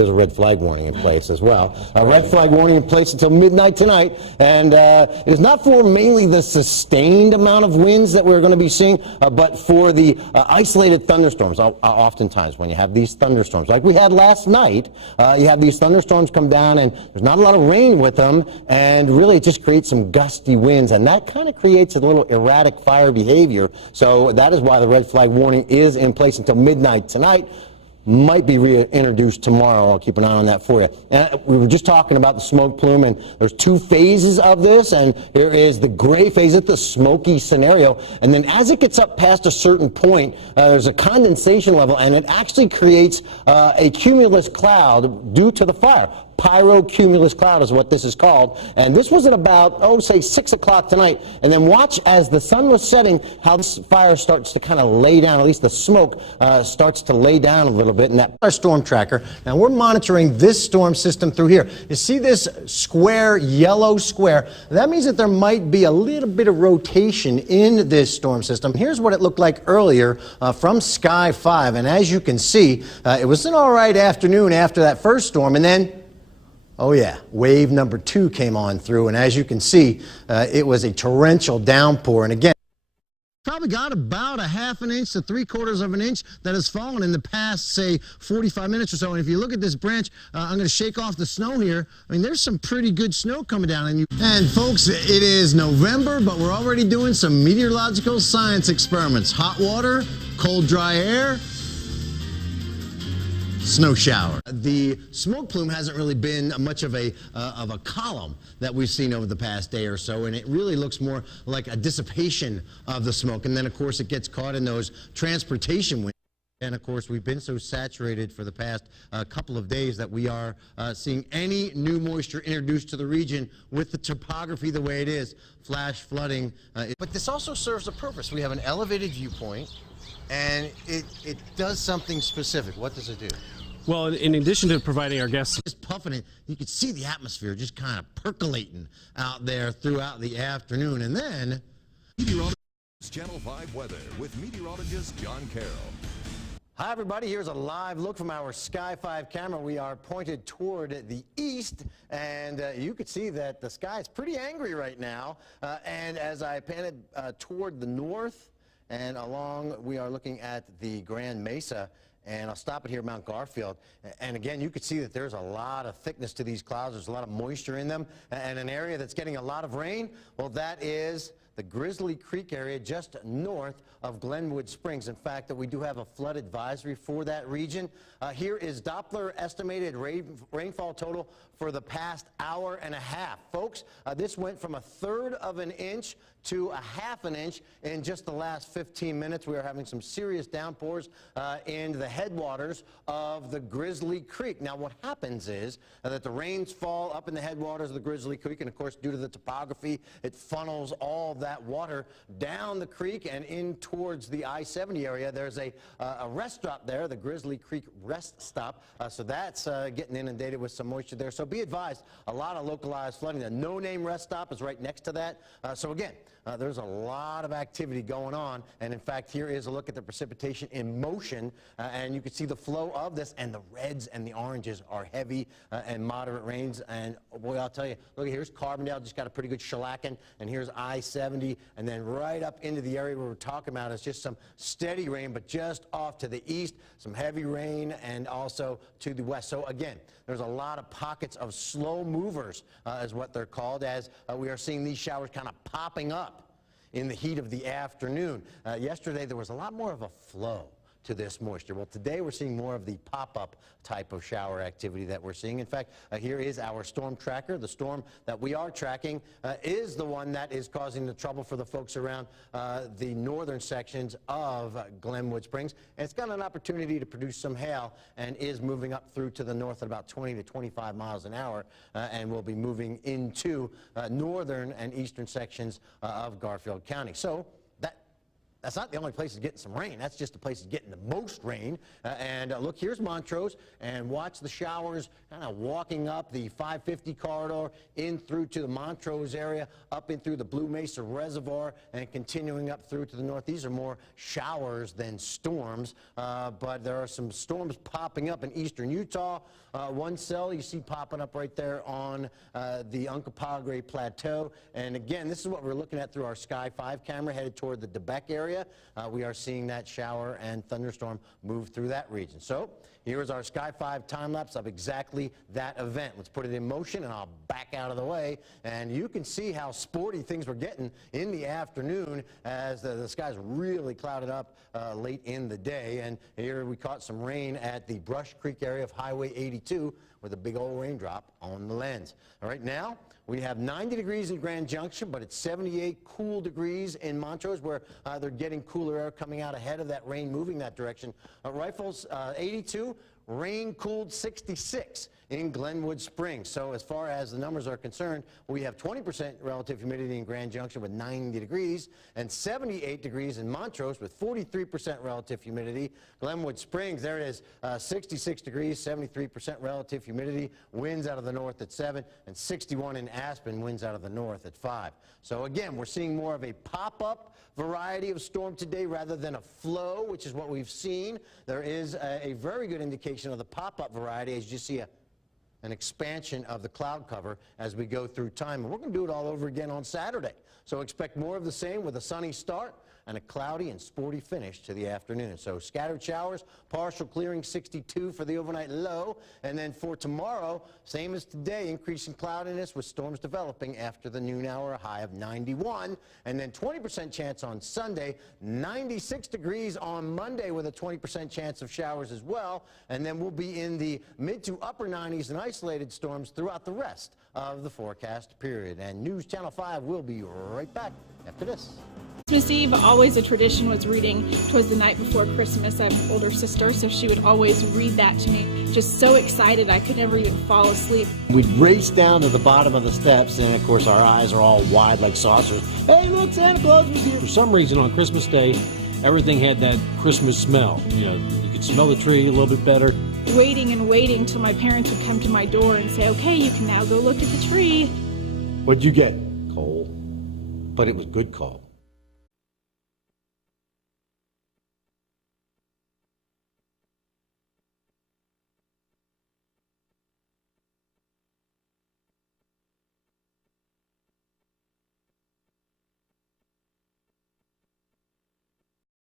there's a red flag warning in place as well. A red flag warning in place until midnight tonight, and it is not for mainly the sustained amount of winds that we're going to be seeing, but for the isolated thunderstorms. Oftentimes when you have these thunderstorms, like we had last night, you have these thunderstorms come down and there's not a lot of rain with them, and really it just creates some gusty winds, and that kind of creates a little erratic fire behavior. So that is why the red flag warning is in place until midnight tonight. Might be reintroduced tomorrow. I'll keep an eye on that for you. And we were just talking about the smoke plume, and there's two phases of this, and here is the gray phase. It's the smoky scenario, and then as it gets up past a certain point, there's a condensation level, and it actually creates a cumulus cloud due to the fire. Pyrocumulus cloud is what this is called, and this was at about, say 6 o'clock tonight, and then watch as the sun was setting how this fire starts to kind of lay down, at least the smoke starts to lay down a little bit, and that's our storm tracker. Now we're monitoring this storm system through here. You see this square, yellow square? That means that there might be a little bit of rotation in this storm system. Here's what it looked like earlier from Sky 5, and as you can see, it was an all right afternoon after that first storm, and then oh yeah, wave number 2 came on through, and as you can see, it was a torrential downpour. And again, probably got about a ½ an inch to 3/4 of an inch that has fallen in the past, say, 45 minutes or so. And if you look at this branch, I'm going to shake off the snow here. I mean, there's some pretty good snow coming down. And folks, it is November, but we're already doing some meteorological science experiments. Hot water, cold, dry air, snow shower. The smoke plume hasn't really been much of a column that we've seen over the past day or so, and it really looks more like a dissipation of the smoke. And then, of course, it gets caught in those transportation winds. And, of course, we've been so saturated for the past couple of days that we are seeing any new moisture introduced to the region with the topography the way it is, flash flooding. But this also serves a purpose. We have an elevated viewpoint, and it does something specific. What does it do? Well, in addition to providing our guests just puffing it, you could see the atmosphere just kind of percolating out there throughout the afternoon. And then Channel 5 weather with meteorologist John Carroll. Hi everybody, here's a live look from our Sky 5 camera. We are pointed toward the east, and you can see that the sky is pretty angry right now. And as I panted toward the north and along, we are looking at the Grand Mesa. And I'll stop it here at Mount Garfield. And again, you can see that there's a lot of thickness to these clouds. There's a lot of moisture in them. And an area that's getting a lot of rain, well, that is the Grizzly Creek area just north of Glenwood Springs. In fact, that we do have a flood advisory for that region. Here is Doppler estimated rainfall total for the past hour and a half. Folks, this went from 1/3 of an inch to 1/2 an inch in just the last 15 minutes. We are having some serious downpours in the headwaters of the Grizzly Creek. Now, what happens is that the rains fall up in the headwaters of the Grizzly Creek, and of course, due to the topography, it funnels all that water down the creek and in towards the I-70 area. There's a rest stop there, the Grizzly Creek rest stop. So that's getting inundated with some moisture there. So be advised, a lot of localized flooding. The no-name rest stop is right next to that. So again, there's a lot of activity going on, and in fact, here is a look at the precipitation in motion, and you can see the flow of this, and the reds and the oranges are heavy and moderate rains. And boy, I'll tell you, look, here's Carbondale, just got a pretty good shellacking, and here's I-70, and then right up into the area where we're talking about is just some steady rain, but just off to the east, some heavy rain, and also to the west. So again, there's a lot of pockets of slow movers, is what they're called, as we are seeing these showers kind of popping up in the heat of the afternoon. Yesterday, there was a lot more of a flow to this moisture. Well, today we're seeing more of the pop-up type of shower activity that we're seeing. In fact, here is our storm tracker. The storm that we are tracking is the one that is causing the trouble for the folks around the northern sections of Glenwood Springs. And it's got an opportunity to produce some hail and is moving up through to the north at about 20 to 25 miles an hour and will be moving into northern and eastern sections of Garfield County. So that's not the only place that's getting some rain. That's just the place that's getting the most rain. Look, here's Montrose, and watch the showers kind of walking up the 550 corridor in through to the Montrose area, up in through the Blue Mesa Reservoir, and continuing up through to the north. These are more showers than storms, but there are some storms popping up in eastern Utah. One cell you see popping up right there on the Uncompahgre Plateau. And again, this is what we're looking at through our Sky 5 camera headed toward the DeBeck area. We are seeing that shower and thunderstorm move through that region. So here is our Sky 5 time lapse of exactly that event. Let's put it in motion, and I'll back out of the way. And you can see how sporty things were getting in the afternoon as the skies really clouded up late in the day. And here we caught some rain at the Brush Creek area of Highway 82 with a big old raindrop on the lens. All right, now we have 90 degrees in Grand Junction, but it's 78 cool degrees in Montrose, where they're getting cooler air coming out ahead of that rain moving that direction. Rifles 82, rain cooled 66 in Glenwood Springs. So as far as the numbers are concerned, we have 20% relative humidity in Grand Junction with 90 degrees and 78 degrees in Montrose with 43% relative humidity. Glenwood Springs, there it is, 66 degrees, 73% relative humidity, winds out of the north at 7, and 61 in Aspen, winds out of the north at 5. So again, we're seeing more of a pop-up variety of storm today rather than a flow, which is what we've seen. There is a very good indication of the pop-up variety as you see an expansion of the cloud cover as we go through time. And we're going to do it all over again on Saturday. So expect more of the same with a sunny start and a cloudy and sporty finish to the afternoon. So scattered showers, partial clearing 62 for the overnight low. And then for tomorrow, same as today, increasing cloudiness with storms developing after the noon hour, a high of 91. And then 20% chance on Sunday, 96 degrees on Monday with a 20% chance of showers as well. And then we'll be in the mid to upper 90s and isolated storms throughout the rest of the forecast period. And News Channel 5 will be right back after this. Christmas Eve, always a tradition was reading twas the night before Christmas. I have an older sister, so she would always read that to me. Just so excited, I could never even fall asleep. We'd race down to the bottom of the steps, and of course our eyes are all wide like saucers. Hey, look, Santa Claus is here. For some reason, on Christmas Day, everything had that Christmas smell. You know, you could smell the tree a little bit better. Waiting and waiting till my parents would come to my door and say, okay, you can now go look at the tree. What'd you get? Coal. But it was good coal.